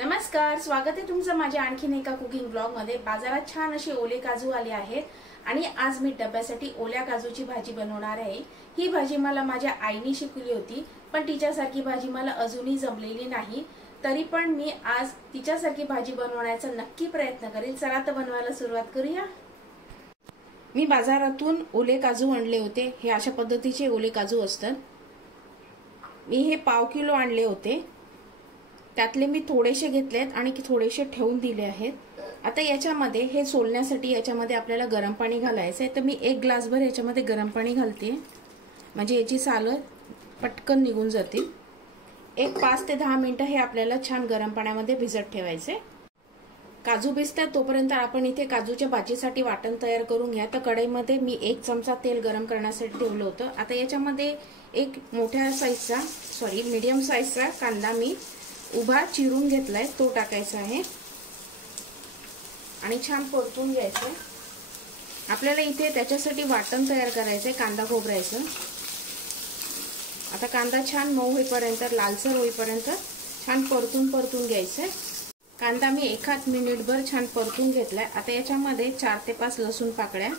नमस्कार, स्वागत आहे तुमचं माझ्या आणखीन एका कुकिंग ब्लॉग मध्ये। बाजारात छान असे ओले काजू आले आहेत आणि आज मी डब्यासाठी ओल्या काजूची भाजी बनवणार आहे। ही भाजी मला माझ्या आईने शिकवली होती, पण तिच्यासारखी भाजी मला अजूनही जमलेली नाही। तरी पण मी आज तिच्यासारखी भाजी बनवण्याचा नक्की प्रयत्न करेल। चला तर बनवायला सुरुवात करूया। मी बाजारातून ओले काजू आणले होते। हे अशा पद्धतीचे ओले काजू असतात। मी हे पाव किलो आणले होते। त्यातले मी थोडेसे घेतलेत आणि थोडेसे ठेवून दिले आहेत। आता याच्यामध्ये हे सोलण्यासाठी याच्यामध्ये आपल्याला गरम पाणी घालायचं आहे। तर मी 1 ग्लासभर याच्यामध्ये गरम पाणी घालते, म्हणजे याची सालं पटकन निघून जातील। 5 ते 10 मिनिटं हे आपल्याला छान गरम पाण्यामध्ये भिजत ठेवायचे। काजू भिजतात तोपर्यंत आपण इथे काजूच्या भाजीसाठी वाटण तयार करून घ्या। तर कढईमध्ये मी 1 चमचा तेल गरम करण्यासाठी ठेवलं होतं। आता याच्यामध्ये एक मीडियम साईजचा कांदा मी उभा चिरून घेतलाय, तो टाकायचा आहे आणि छान परतून घ्यायचं। आपल्याला इथे त्याच्यासाठी वाटण तयार करायचंय कांदा खोबऱ्याचं। आता कांदा छान मऊ होईपर्यंत, लालसर होईपर्यंत छान परतून घ्यायचंय। कांदा मी 1 मिनिटभर छान परतून घेतलाय। आता याच्यामध्ये 4 ते 5 लसूण पाकळ्या,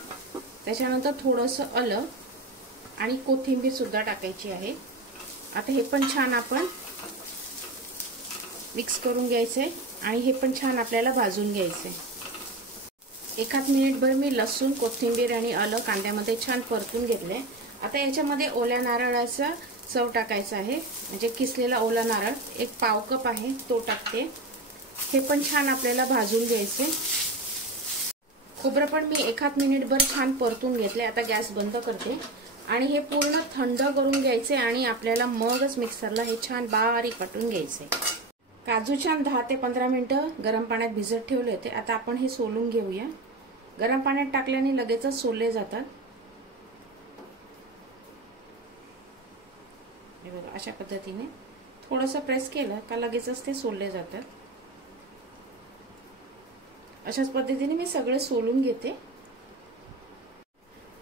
त्याच्यानंतर थोडंसं आलं आणि कोथिंबीर सुद्धा टाकायची आहे। आता हे पण छान आपण मिक्स करून घ्यायचंय आणि हे पण छान आपल्याला भाजून घ्यायचंय। 1 मिनिटभर मी लसूण, कोथिंबीर आणि आलं कांद्यामध्ये छान परतून घेतले। आता याच्यामध्ये ओल्या नारळाचा चव टाकायचा आहे, म्हणजे किसलेला ओला नारळ 1 पाव कप आहे, तो टाकते। हे पण छान आपल्याला भाजून घ्यायचे। खोबरं पण मी 1 मिनिटभर छान परतून घेतले। आता गॅस बंद करते आणि हे पूर्ण थंड करून घ्यायचे आणि आपल्याला मगच मिक्सरला हे छान बारीक वाटून घ्यायचे। काजू छान 10 ते 15 मिनिटं गरम पाण्यात भिजत ठेवले होते। आता आपण हे सोलून घेऊया। गरम पाण्यात टाकल्याने लगेचच सोलले जातात। हे बघा, अशा पद्धतीने थोडंसं प्रेस केलं का लगेचच ते सोलले जातात। अशाच पद्धतीने मी सगळे सोलून घेते।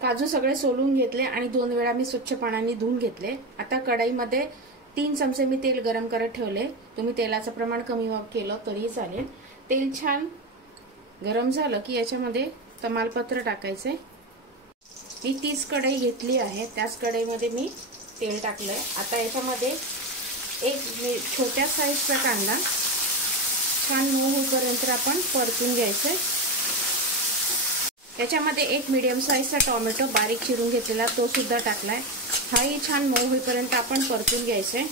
काजू सगळे सोलून घेतले आणि 2 वेळा मी स्वच्छ पाण्याने धुवून घेतले। आता कढईमध्ये 3 चमचे मी तेल गरम करत ठेवले। तुम्ही तेलाचं प्रमाण कमी केलं तरी चालेल। तेल छान गरम झालं की याच्यामध्ये तमालपत्र टाकायचे। मी 30 कढई घेतली आहे, त्याच कढईमध्ये मी तेल टाकलंय। आता याच्यामध्ये एक छोट्या साईजचा कांदा छान मऊ होईपर्यंत आपण परतून घ्यायचे। त्याच्यामध्ये 1 मीडियम साईजचा टोमॅटो बारीक चिरून घेतलेला, तो सुद्धा टाकलाय। हाही छान मऊ होईपर्यंत आपण परतून घ्यायचे।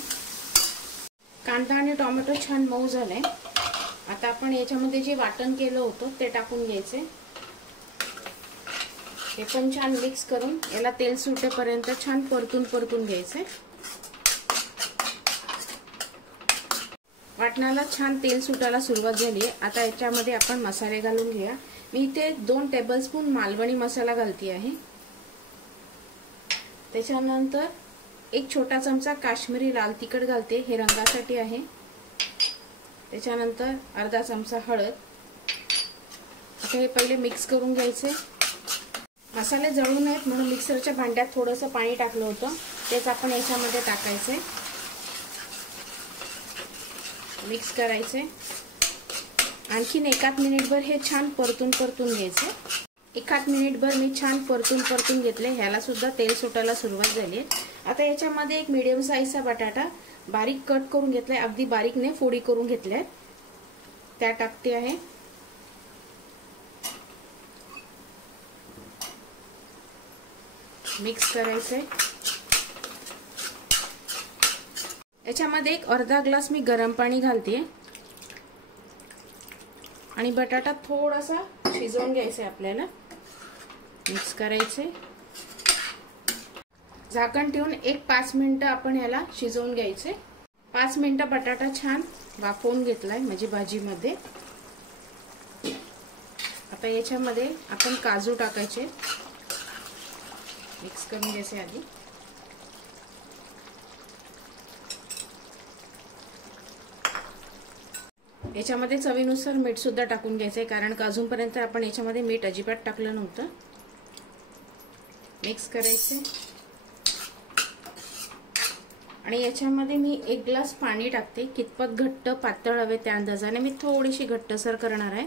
कांदा आणि टोमॅटो छान मऊ झाले। आता आपण याच्यामध्ये जे वाटण केलं होतं ते टाकून घ्यायचे। हे पण छान मिक्स करून याला तेल सुटेपर्यंत छान परतून घ्यायचे। वाटणाला छान तेल सुटायला सुरुवात झाली आहे। आता याच्यामध्ये आपण मसाले घालून घेऊया। मी इथे 2 टेबलस्पून मालवणी मसाला घालते आहे। त्याच्यानंतर 1 छोटा चमचा काश्मीरी लाल तिखट घालते, हे रंगासाठी आहे। त्याच्यानंतर अर्धा चमचा हळद। आता हे पहिले मिक्स करून घ्यायचे। मसाले जळू नयेत म्हणून मिक्सरच्या भांड्यात थोडंसं पाणी टाकलं होतं, तेच आपण याच्यामध्ये टाकायचे, मिक्स करायचे। आणखीन 1 मिनिटभर हे छान परतून घ्यायचे। 1 मिनिटभर मी छान परतून घेतले। ह्याला सुद्धा तेल सुटायला सुरुवात झाली। आता याच्यामध्ये 1 मीडियम साईजचा बटाटा बारीक कट करून घेतलाय, अगदी बारीक नाही, फोडी करून घेतल्या, त्या टाकते आहे। मिक्स करायचंय। याच्यामध्ये 1 अर्धा ग्लास मी गरम पाणी घालते आणि बटाटा थोडासा शिजवून घ्यायचा आपल्याला। मिक्स करायचे। झाकण ठेवून 5 मिनिटं आपण याला शिजवून घ्यायचे। 5 मिनिटं बटाटा छान वाफवून घेतलाय म्हणजे भाजीमध्ये। आता याच्यामध्ये आपण काजू टाकायचे, मिक्स करून घ्यायचे आधी। याच्यामध्ये चवीनुसार मीठ सुद्धा टाकून घ्यायचे, कारण काजूपर्यंत आपण याच्यामध्ये मीठ अजिबात टाकलं नव्हतं। मिक्स करायचे आणि याच्यामध्ये मी 1 ग्लास पाणी टाकते। कितपत घट्ट पातळ हवे त्या अंदाजाने मी थोडीशी घट्टसर करणार आहे।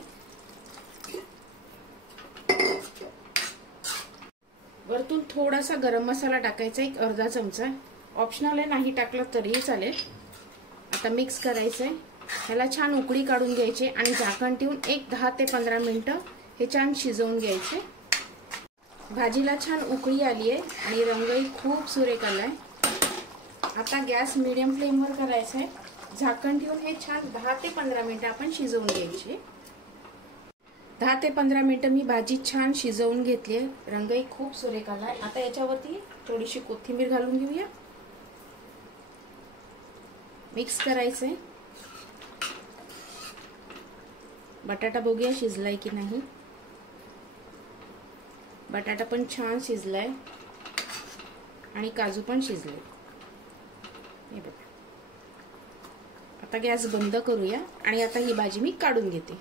वरतून थोडासा गरम मसाला टाकायचा, 1 अर्धा चमचा, ऑप्शनल आहे, नाही टाकलं तरीही चालेल। आता मिक्स करायचंय, ह्याला छान उकळी काढून घ्यायची आणि झाकण ठेवून 10 ते 15 मिनिटं हे छान शिजवून घ्यायचे। भाजीला छान उकळी आली आहे आणि रंगही खूप सुरेख आलाय। आता गॅस मीडियम फ्लेमवर करायचा आहे, झाकण ठेवून हे छान 10 ते 15 मिनिटं आपण शिजवून घ्यायचे। 10 ते 15 मिनिटं मी भाजी छान शिजवून घेतली आहे, रंगही खूप सुरेख आलाय। आता याच्यावरती थोडीशी कोथिंबीर घालून घेऊया, मिक्स करायचंय। बटाटा बघूया शिजलाय की नाही। बटाटा पण छान शिजलाय आणि काजू पण शिजले, हे बघा। आता गॅस बंद करूया आणि आता ही भाजी मी काढून घेते।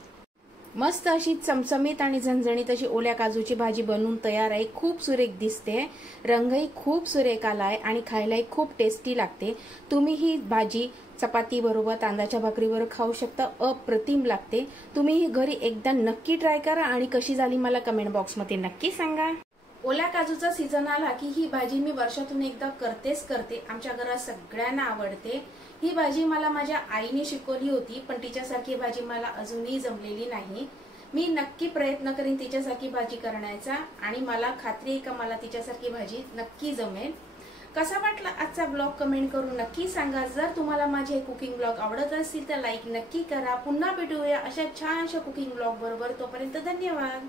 मस्त अशी चमचमीत आणि झणझणीत अशी ओल्या काजूची भाजी बनवून तयार आहे। खूप सुरेख दिसते, रंगही खूप सुरेख आलाय आणि खायलाही खूप टेस्टी लागते। तुम्ही ही भाजी चपाती बरोबर, तांदळाच्या भाकरीवर खाऊ शकता, अप्रतिम लागते। तुम्ही ही घरी एकदा नक्की ट्राय करा आणि कशी झाली मला कमेंट बॉक्स मध्ये नक्की सांगा। ओल्या काजूचा सीझन आला की ही भाजी मी वर्षातून एकदा करते। आमच्या घरात सगळ्यांना आवडते। ही भाजी मला माझ्या आईने शिकवली होती, पण तिच्यासारखी भाजी मला अजूनही जमलेली नाही। मी नक्की प्रयत्न करीन तिच्यासारखी भाजी करण्याचा आणि मला खात्री आहे का मला तिच्यासारखी भाजी नक्की जमेल। कसा वाटला आजचा ब्लॉग कमेंट करून नक्की सांगा। जर तुम्हाला माझे कुकिंग ब्लॉग आवडत असतील तर लाईक नक्की करा। पुन्हा भेटूया अशा छानशा कुकिंग ब्लॉग बरोबर, तोपर्यंत धन्यवाद।